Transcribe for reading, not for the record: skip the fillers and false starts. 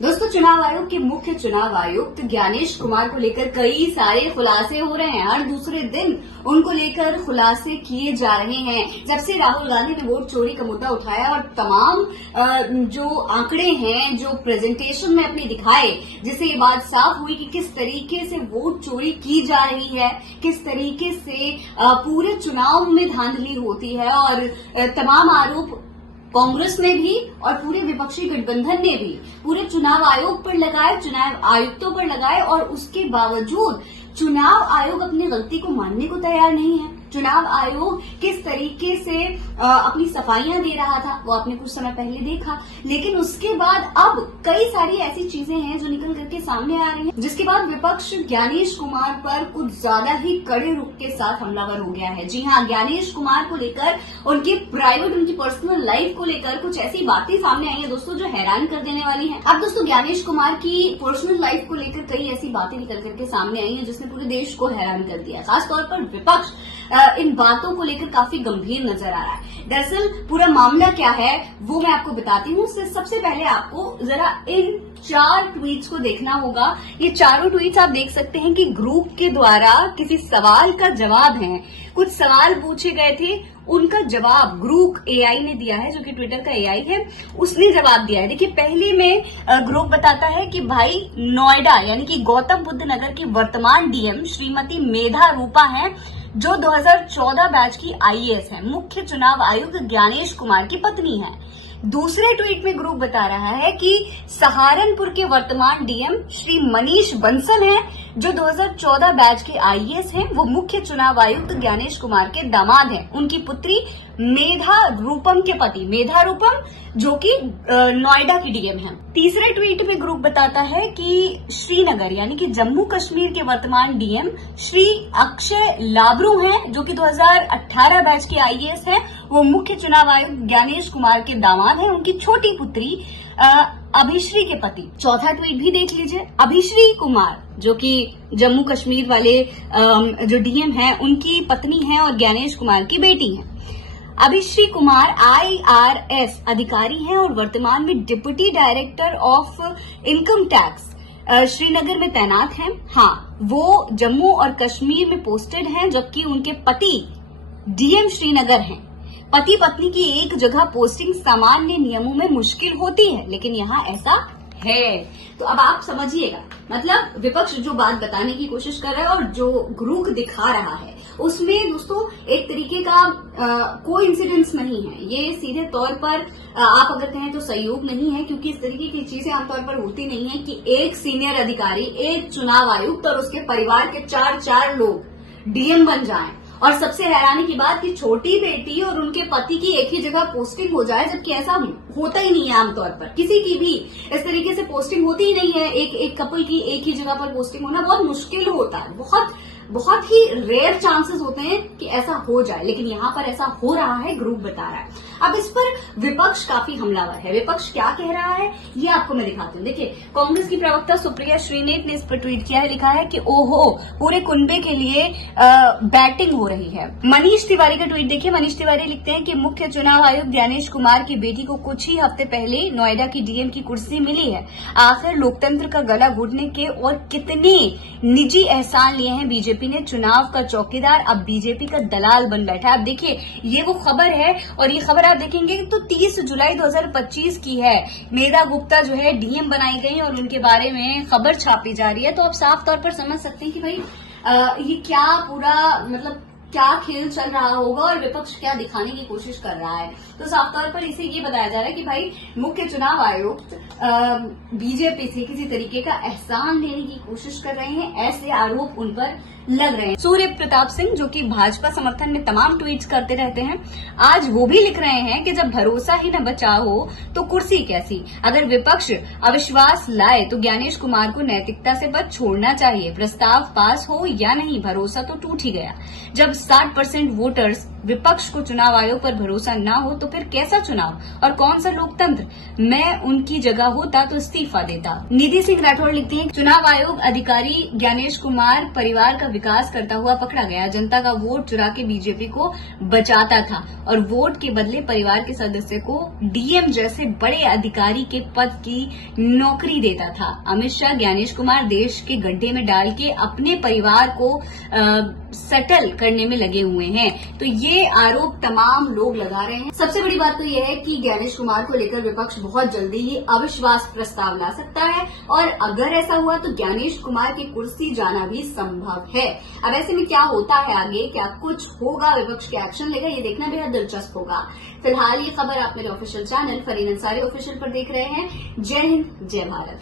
दोस्तों, चुनाव आयोग के मुख्य चुनाव आयुक्त ज्ञानेश कुमार को लेकर कई सारे खुलासे हो रहे हैं। हर दूसरे दिन उनको लेकर खुलासे किए जा रहे हैं। जब से राहुल गांधी ने वोट चोरी का मुद्दा उठाया और तमाम जो आंकड़े हैं, जो प्रेजेंटेशन में अपने दिखाए, जिससे ये बात साफ हुई कि किस तरीके से वोट चोरी की जा रही है, किस तरीके से पूरे चुनाव में धांधली होती है और तमाम आरोप कांग्रेस ने भी और पूरे विपक्षी गठबंधन ने भी पूरे चुनाव आयोग पर लगाए, चुनाव आयुक्तों पर लगाए और उसके बावजूद चुनाव आयोग अपनी गलती को मानने को तैयार नहीं है। चुनाव आयोग किस तरीके से अपनी सफाइयां दे रहा था वो आपने कुछ समय पहले देखा, लेकिन उसके बाद अब कई सारी ऐसी चीजें हैं जो निकल करके सामने आ रही हैं, जिसके बाद विपक्ष ज्ञानेश कुमार पर कुछ ज्यादा ही कड़े रुख के साथ हमलावर हो गया है। जी हां, ज्ञानेश कुमार को लेकर, उनकी प्राइवेट, उनकी पर्सनल लाइफ को लेकर कुछ ऐसी बातें सामने आई है दोस्तों जो हैरान कर देने वाली है। अब दोस्तों, ज्ञानेश कुमार की पर्सनल लाइफ को लेकर कई ऐसी बातें निकल करके सामने आई है जिसने पूरे देश को हैरान कर दिया। खासतौर पर विपक्ष इन बातों को लेकर काफी गंभीर नजर आ रहा है। दरअसल पूरा मामला क्या है वो मैं आपको बताती हूँ। सबसे पहले आपको जरा इन 4 ट्वीट्स को देखना होगा। ये चारों ट्वीट्स आप देख सकते हैं कि ग्रुप के द्वारा किसी सवाल का जवाब है। कुछ सवाल पूछे गए थे, उनका जवाब ग्रुप एआई ने दिया है, जो कि ट्विटर का एआई है, उसने जवाब दिया है। देखिए, पहले में ग्रुप बताता है कि भाई नोएडा यानी कि गौतम बुद्ध नगर की वर्तमान डीएम श्रीमती मेधा रूपा हैं, जो 2014 बैच की आईएएस है, मुख्य चुनाव आयुक्त ज्ञानेश कुमार की पत्नी है। दूसरे ट्वीट में ग्रुप बता रहा है कि सहारनपुर के वर्तमान डीएम श्री मनीष बंसल हैं, जो 2014 बैच के आईएएस हैं, वो मुख्य चुनाव आयुक्त ज्ञानेश कुमार के दामाद हैं। उनकी पुत्री मेधा रूपम के पति मेधा रूपम, जो कि नोएडा की डीएम है। तीसरे ट्वीट में ग्रुप बताता है कि श्रीनगर यानी कि जम्मू कश्मीर के वर्तमान डीएम श्री अक्षय लाबरू हैं, जो कि 2018 बैच के आईएएस हैं, वो मुख्य चुनाव आयुक्त ज्ञानेश कुमार के दामाद हैं। उनकी छोटी पुत्री अभिश्री के पति। चौथा ट्वीट भी देख लीजिए। अभिश्री कुमार, जो कि जम्मू कश्मीर वाले जो डीएम हैं, उनकी पत्नी है और ज्ञानेश कुमार की बेटी है। अभिश्री कुमार IRS अधिकारी हैं और वर्तमान में deputy director of income tax Srinagar में तैनात हैं। हाँ, वो जम्मू और कश्मीर में पोस्टेड हैं, जबकि उनके पति डीएम श्रीनगर हैं। पति पत्नी की एक जगह पोस्टिंग सामान्य नियमों में मुश्किल होती है, लेकिन यहाँ ऐसा है। तो अब आप समझिएगा, मतलब विपक्ष जो बात बताने की कोशिश कर रहा है और जो ग्रुप दिखा रहा है, उसमें दोस्तों एक तरीके का कोई इंसिडेंस नहीं है। ये सीधे तौर पर आप अगर कहें तो सहयोग नहीं है, क्योंकि इस तरीके की चीजें आमतौर पर होती नहीं है कि एक सीनियर अधिकारी, एक चुनाव आयुक्त और उसके परिवार के 4 लोग डीएम बन जाएं। और सबसे हैरानी की बात कि छोटी बेटी और उनके पति की एक ही जगह पोस्टिंग हो जाए, जबकि ऐसा होता ही नहीं है। आमतौर पर किसी की भी इस तरीके से पोस्टिंग होती ही नहीं है। एक कपल की एक ही जगह पर पोस्टिंग होना बहुत मुश्किल होता है, बहुत ही रेयर चांसेस होते हैं कि ऐसा हो जाए, लेकिन यहाँ पर ऐसा हो रहा है, ग्रुप बता रहा है। अब इस पर विपक्ष काफी हमलावर है। विपक्ष क्या कह रहा है ये आपको मैं दिखाती हूँ। देखिए, कांग्रेस की प्रवक्ता सुप्रिया श्रीनेत ने इस पर ट्वीट किया है, लिखा है कि ओहो, पूरे कुनबे के लिए बैटिंग हो रही है। मनीष तिवारी का ट्वीट देखिए। मनीष तिवारी लिखते हैं कि मुख्य चुनाव आयुक्त ज्ञानेश कुमार की बेटी को कुछ ही हफ्ते पहले नोएडा की डीएम की कुर्सी मिली है। आखिर लोकतंत्र का गला घुटने के और कितने निजी एहसान लिए हैं बीजेपी ने। चुनाव का चौकीदार अब बीजेपी का दलाल बन बैठा है। अब देखिए, ये वो खबर है और ये खबर आप देखेंगे तो 30 जुलाई 2025 की है। मेधा गुप्ता जो है डीएम बनाई गई और उनके बारे में खबर छापी जा रही है। तो आप साफ तौर पर समझ सकते हैं कि भाई ये क्या पूरा मतलब क्या खेल चल रहा होगा और विपक्ष क्या दिखाने की कोशिश कर रहा है। तो साफ तौर पर इसे ये बताया जा रहा है कि भाई मुख्य चुनाव आयुक्त बीजेपी से किसी तरीके का एहसान लेने की कोशिश कर रहे हैं, ऐसे आरोप उन पर लग रहे हैं। सूर्य प्रताप सिंह, जो कि भाजपा समर्थन में तमाम ट्वीट्स करते रहते हैं, आज वो भी लिख रहे हैं कि जब भरोसा ही न बचा हो तो कुर्सी कैसी। अगर विपक्ष अविश्वास लाए तो ज्ञानेश कुमार को नैतिकता से पद छोड़ना चाहिए। प्रस्ताव पास हो या नहीं, भरोसा तो टूट ही गया। जब 60% वोटर्स विपक्ष को चुनाव आयोग पर भरोसा ना हो तो फिर कैसा चुनाव और कौन सा लोकतंत्र। मैं उनकी जगह होता तो इस्तीफा देता। निधि सिंह राठौड़ लिखते हैं, चुनाव आयोग अधिकारी ज्ञानेश कुमार परिवार का विकास करता हुआ पकड़ा गया। जनता का वोट चुरा के बीजेपी को बचाता था और वोट के बदले परिवार के सदस्य को डीएम जैसे बड़े अधिकारी के पद की नौकरी देता था। अमित शाह ज्ञानेश कुमार देश के गड्ढे में डाल के अपने परिवार को सेटल करने में लगे हुए हैं। तो ये आरोप तमाम लोग लगा रहे हैं। सबसे बड़ी बात तो यह है कि ज्ञानेश कुमार को लेकर विपक्ष बहुत जल्दी ही अविश्वास प्रस्ताव ला सकता है और अगर ऐसा हुआ तो ज्ञानेश कुमार की कुर्सी जाना भी संभव है। अब ऐसे में क्या होता है आगे, क्या कुछ होगा, विपक्ष के एक्शन लेगा, ये देखना बेहद दिलचस्प होगा। फिलहाल ये खबर आप मेरे official channel Fareen Ansari official पर देख रहे हैं। जय हिंद, जय भारत।